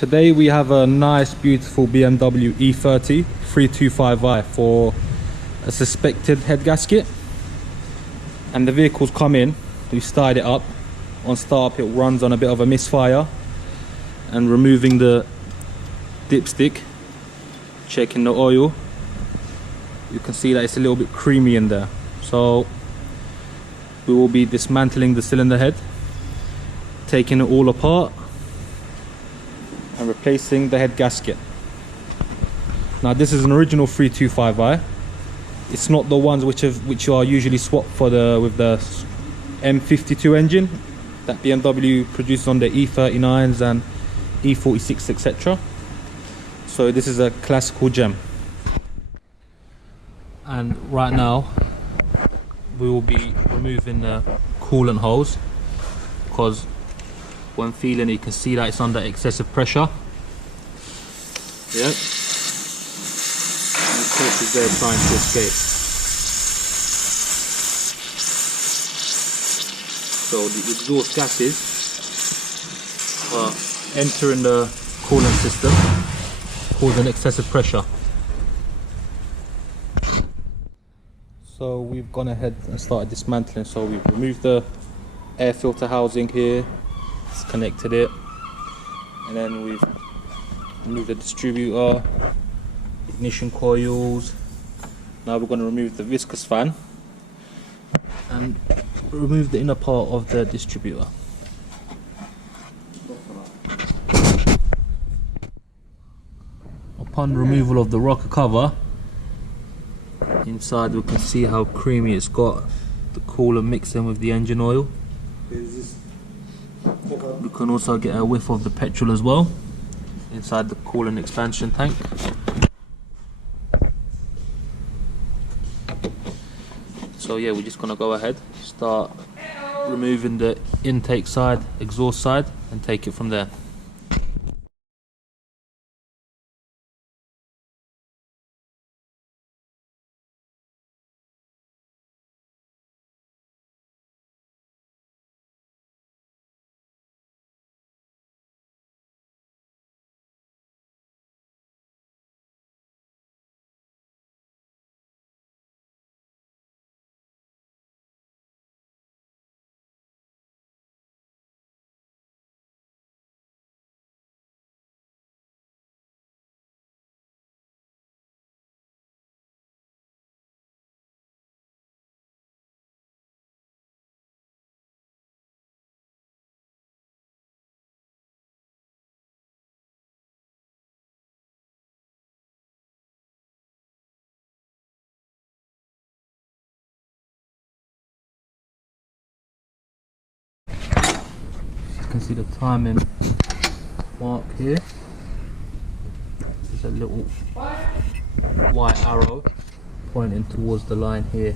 Today we have a nice beautiful BMW E30 325i for a suspected head gasket, and the vehicle's come in. We started it up. On start up it runs on a bit of a misfire, and removing the dipstick, checking the oil, you can see that it's a little bit creamy in there. So we will be dismantling the cylinder head, taking it all apart and replacing the head gasket. Now this is an original 325i. It's not the ones which are usually swapped for with the M52 engine that BMW produces on the E30s and E46, etc. So this is a classical gem. And right now we will be removing the coolant hose, because when feeling it, you can see that it's under excessive pressure. Yep. And the torch is there trying to escape. So the exhaust gases are entering the coolant system, causing excessive pressure. So we've gone ahead and started dismantling. So we've removed the air filter housing here, disconnected it, and then we've removed the distributor, ignition coils. Now we're going to remove the viscous fan and remove the inner part of the distributor. Upon removal of the rocker cover, inside we can see how creamy it's got, the coolant mixing with the engine oil. We can also get a whiff of the petrol as well inside the coolant expansion tank. So yeah, we're just gonna go ahead, start removing the intake side, exhaust side, and take it from there. You can see the timing mark here. There's a little white arrow pointing towards the line here.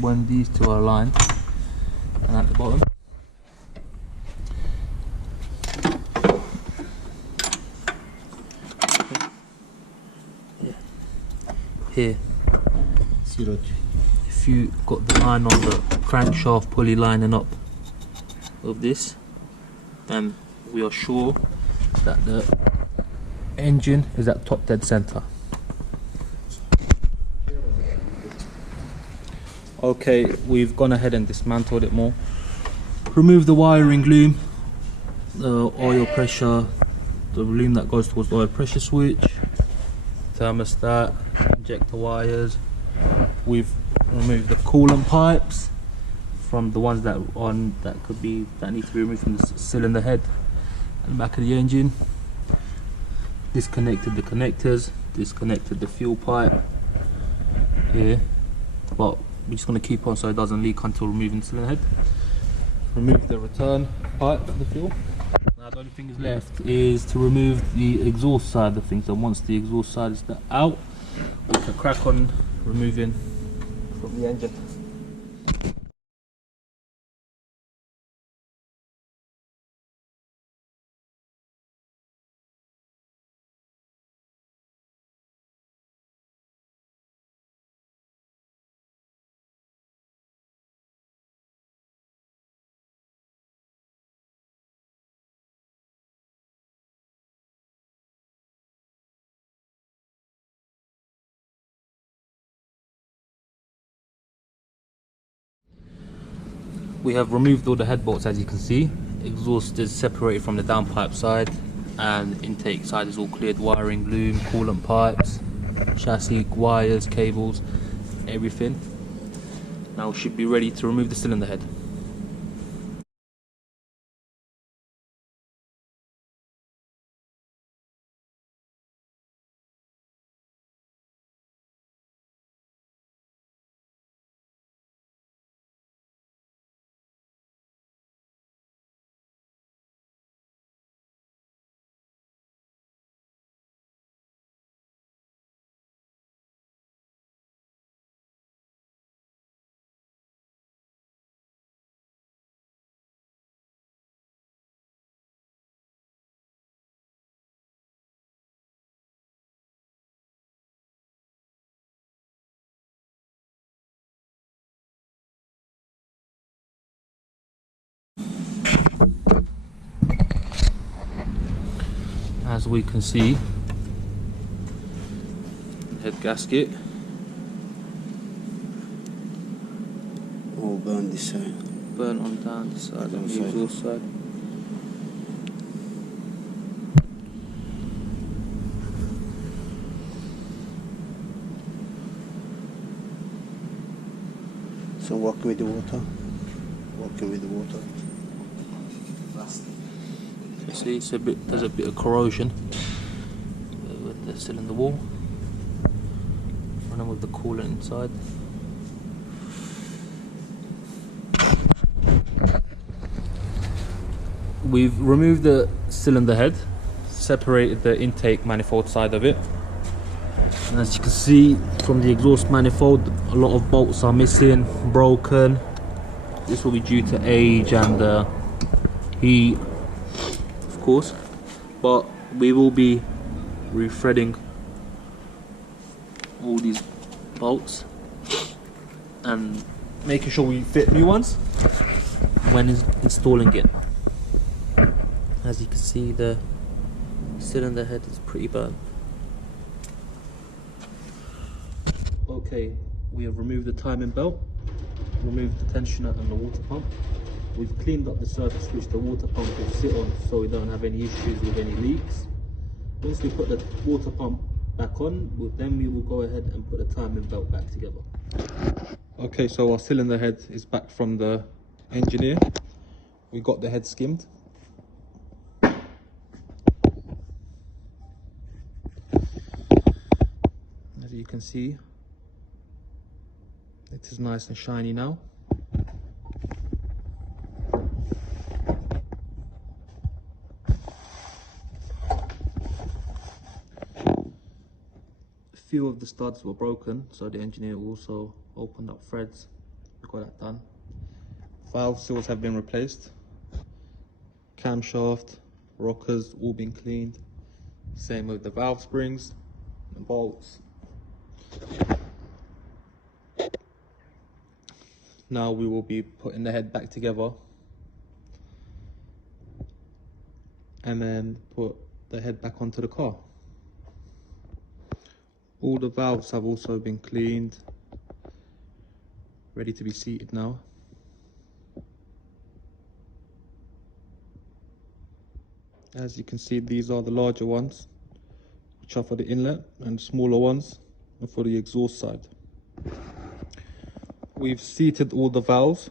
When these two are aligned, and at the bottom, here, if you got the line on the crankshaft pulley lining up of this, then we are sure that the engine is at top dead center. Okay, we've gone ahead and dismantled it more. Remove the wiring loom, the oil pressure, the loom that goes towards the oil pressure switch, thermostat, injector wires. We've removed the coolant pipes from the ones that need to be removed from the cylinder head and back of the engine. Disconnected the connectors, disconnected the fuel pipe here, but we're just going to keep on so it doesn't leak until removing the cylinder head. Remove the return pipe for the fuel. Now the only thing is left is to remove the exhaust side of things. So once the exhaust side is out, we can crack on removing from the engine. We have removed all the head bolts, as you can see. Exhaust is separated from the downpipe side, and intake side is all cleared. Wiring, loom, coolant pipes, chassis, wires, cables, everything. Now we should be ready to remove the cylinder head. As we can see, head gasket all burned this side. burnt on down the side and the exhaust side. So working with the water. Working with the water. You see, it's there's a bit of corrosion with the cylinder wall. Running with the coolant inside. We've removed the cylinder head, separated the intake manifold side of it, and as you can see from the exhaust manifold, a lot of bolts are missing, broken. This will be due to age and heat, of course, but we will be rethreading all these bolts and making sure we fit new ones when installing it. As you can see, the cylinder head is pretty burnt. Okay, we have removed the timing belt, removed the tensioner and the water pump. We've cleaned up the surface which the water pump will sit on, so we don't have any issues with any leaks. Once we put the water pump back on, then we will go ahead and put the timing belt back together. Okay, so our cylinder head is back from the engineer. We got the head skimmed. As you can see, it is nice and shiny now. A few of the studs were broken, so the engineer also opened up threads. We got that done. Valve seals have been replaced. Camshaft, rockers, all been cleaned. Same with the valve springs and bolts. Now we will be putting the head back together and then put the head back onto the car. All the valves have also been cleaned, ready to be seated now. As you can see, these are the larger ones, which are for the inlet, and the smaller ones are for the exhaust side. We've seated all the valves,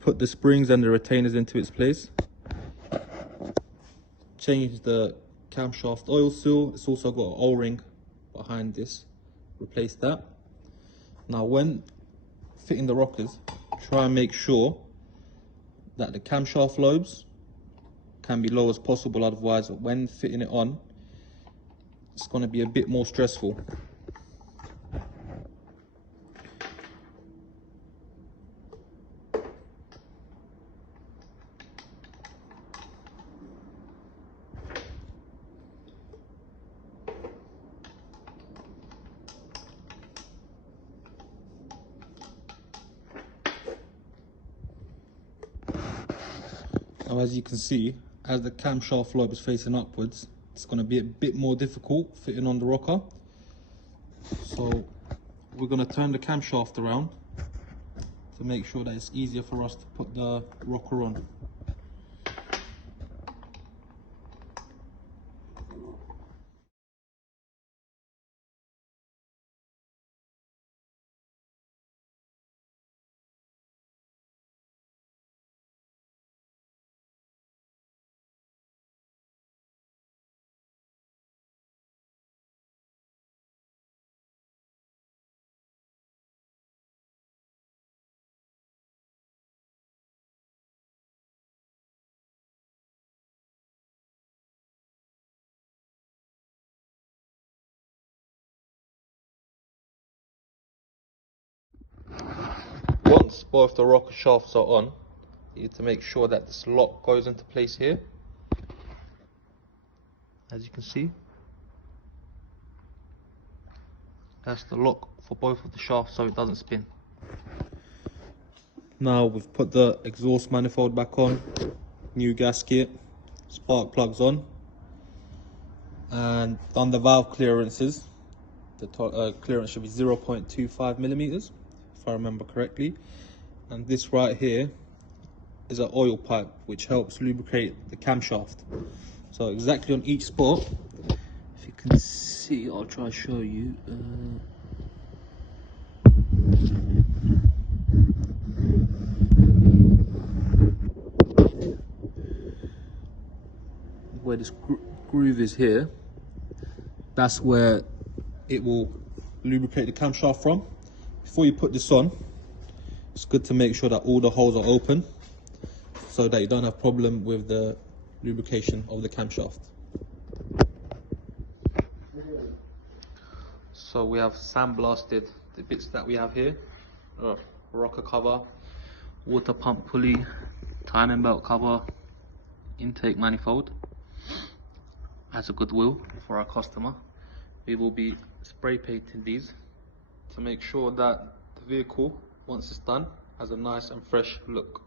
put the springs and the retainers into its place, changed the camshaft oil seal. It's also got an O-ring behind this, replaced that. Now when fitting the rockers, try and make sure that the camshaft lobes can be low as possible, otherwise when fitting it on, it's going to be a bit more stressful. Now as you can see, as the camshaft lobe is facing upwards, it's going to be a bit more difficult fitting on the rocker. So we're going to turn the camshaft around to make sure that it's easier for us to put the rocker on. Once both the rocker shafts are on, you need to make sure that this lock goes into place here. As you can see, that's the lock for both of the shafts so it doesn't spin. Now we've put the exhaust manifold back on, new gasket, spark plugs on, and done the valve clearances. The clearance should be 0.25 millimeters, if I remember correctly. And this right here is an oil pipe which helps lubricate the camshaft. So exactly on each spot, if you can see, I'll try to show you. Where this groove is here, that's where it will lubricate the camshaft from. Before you put this on, it's good to make sure that all the holes are open so that you don't have problem with the lubrication of the camshaft. So we have sandblasted the bits that we have here: rocker cover, water pump pulley, timing belt cover, intake manifold. As a goodwill for our customer, we will be spray painting these to make sure that the vehicle, once it's done, has a nice and fresh look.